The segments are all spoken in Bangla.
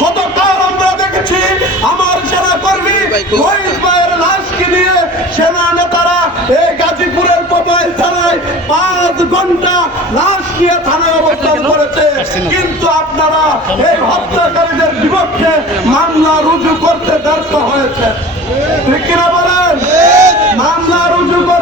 গতকাল আমরা দেখেছি। আমার সেনা কর্মী ভাইয়ের লাশকে নিয়ে সেনা নেতারা এই গাজীপুরের মোবাইল থানায় পাঁচ ঘণ্টা লাশ নিয়ে থানায় অবস্থান করেছে। কিন্তু আপনারা এই হত্যাকারীদের বিপক্ষে মামলা রুজু করতে ব্যর্থ হয়েছে। ঠিক কিনা বলেন? মামলা রুজু করতে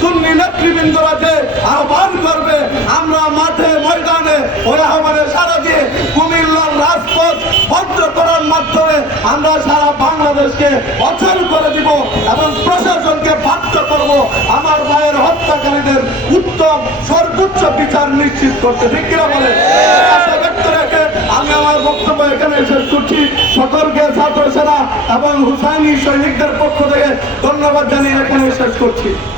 সুন্নি নেতৃবৃন্দরা যে আহ্বান করবে, আমরা মাঠে, ময়দানে ওই আহ্বানে সারা দিয়ে কুমিল্লার রাজপথ বন্ধ করার মাধ্যমে আমরা সারা বাংলাদেশকে অচল করে দিব এবং প্রশাসনকে বাধ্য করব। আমার ভাইয়ের হত্যাকারীদের উত্তম সর্বোচ্চ বিচার নিশ্চিত করতে। ঠিক কিনা বলে আমি আমার বক্তব্য এখানে শেষ করছি। সকলকে ছাত্র সেনা এবং হুসাইনি সৈনিকদের পক্ষ থেকে ধন্যবাদ জানিয়ে এখানে শেষ করছি।